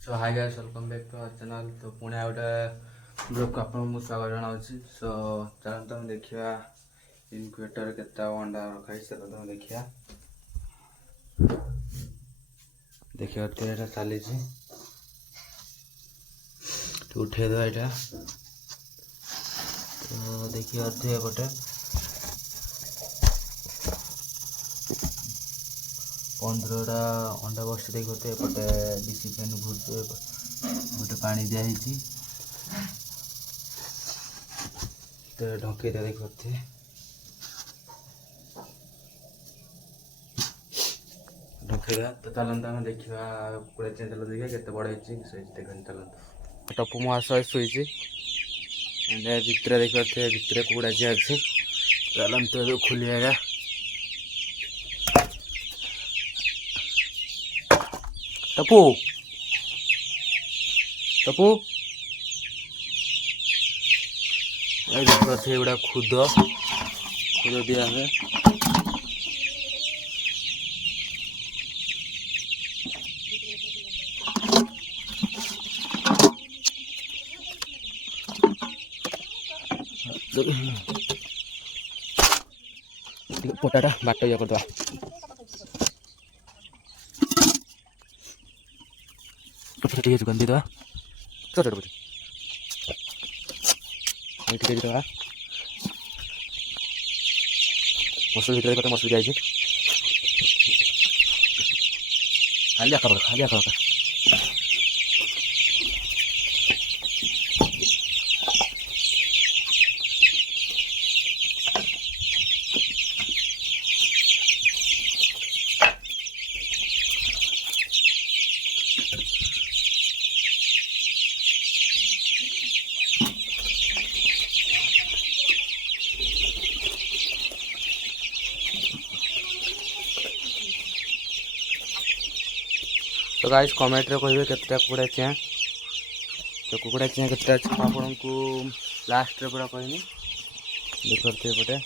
So hi guys welcome back to our channel. तो पुणे आ गोटे blog को आपको स्वागत जनावि। सो चलते हम देखा इनक्यूबेटर केता अंडा रखाई तुम देखा देखिए चली उठेद यहाँ तो देखिए गोटे 15टा अंडा बस देखते एपटे डीसी पेन गोटे पानी दिखाई तो ढके देखते ढकेगा। तो चलते आम देखा कुकुड़ा चेंज देखा केते बड़ देखते चलते टपू मो आस शुई भितर देखते भितर कुकुड़ा ची अच्छे चलते खुलिएगा। टपू टपू देखते गुड़ा खुद खुद दिया है पोटाटा बाट ये करदे ठीक है गंदी दवा छोट छोट ठीक है मसूर भितर कत मसूर जाइए खाली आखा तो गाइस कमेंट रे कहिबे केतटा कुकुड़ा चिया तो कुकुड़ा चिया केतटा आपन को लास्ट रे पूरा कहनी देखते पटे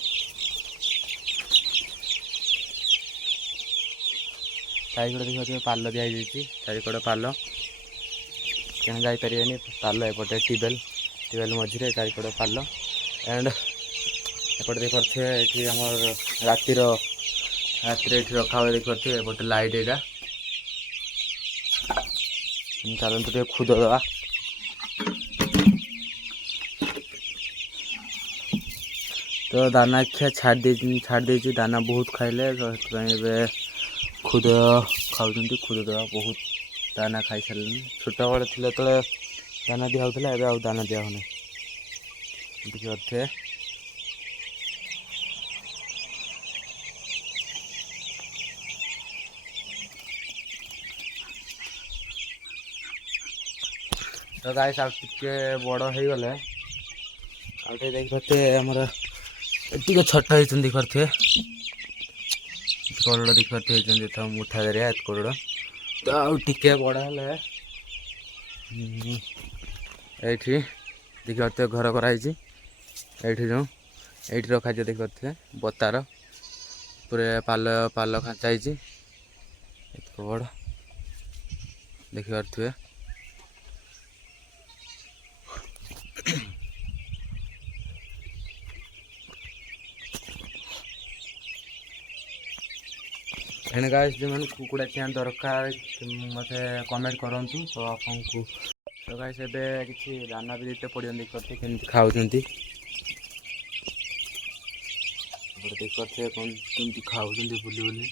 चारिकड़ देखते पाल दिखाई चारिकड़ पाल क्या जापरेनि पाल एपटे टीबेल मझे चारिकड़ पाल एंड एपटे देखते ये आम रातिर रखा हुए देखते एपटे लाइट यहाँ चलते टे खुद दवा तो दाना खिया छाड़ दे दाना बहुत खाइले तो खुद खाऊ खुद दवा बहुत दाना खाई सारे छोट बड़े थे तो दाना दिया होता दाना दिया होना देखते तो गाइस आ बड़ हो गले आगे देखते आमर टी छोट होते देखते करोड़ देखते मुठा दरिया करोड़ तो आगे बड़ है ये देखते घर कराई जो ये रखा देखते बतार पूरे पाल पाल खाँचा बड़ देखिए एंड गाइस जो मैंने कुकुड़ा चिया दरकार मत कमेंट करूँ तो आपको तो गाइस एबे किसी दाना भी देते पड़े देखते केमती खाऊँ देखते कौन केमती खाऊँ बुली बुली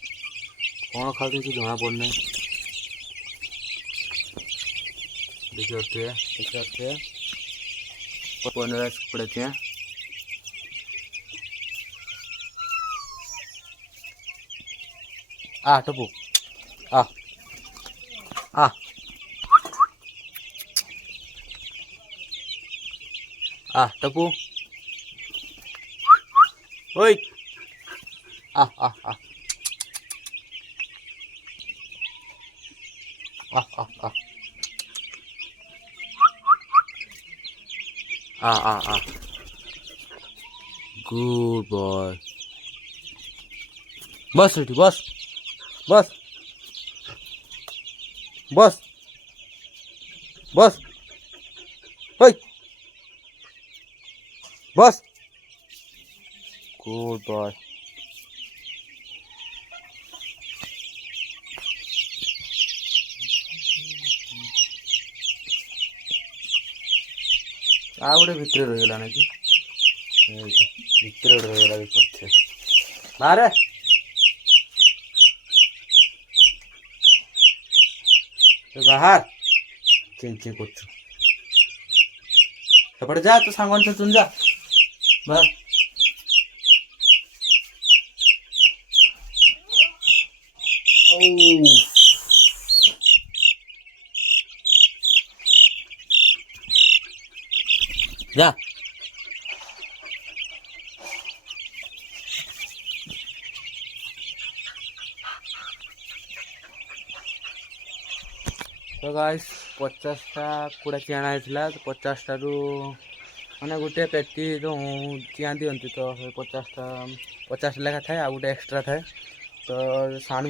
कौन खाऊ जना पड़ना देखते पनीर कुकुड़ा चिया टपू आ टपू ओए आ आ आ आ आ आ गुड बॉय बस रेडी बस बस बस बस ओए बस गुड बॉय। आ गोटे भितर रहीगला ना कि भितर गोटे रहीगला विपद बाहर बाहर चिं चिं कर सेपटे जा तो सांग चुन जा बाहर जा। तो गाइस 50टा कुड़ा चिआना होता तो 50 रु मैंने गोटे पेटी जो चिआ दिखती तो 50 लेखा थाए आ गोटे एक्सट्रा थाए तो साण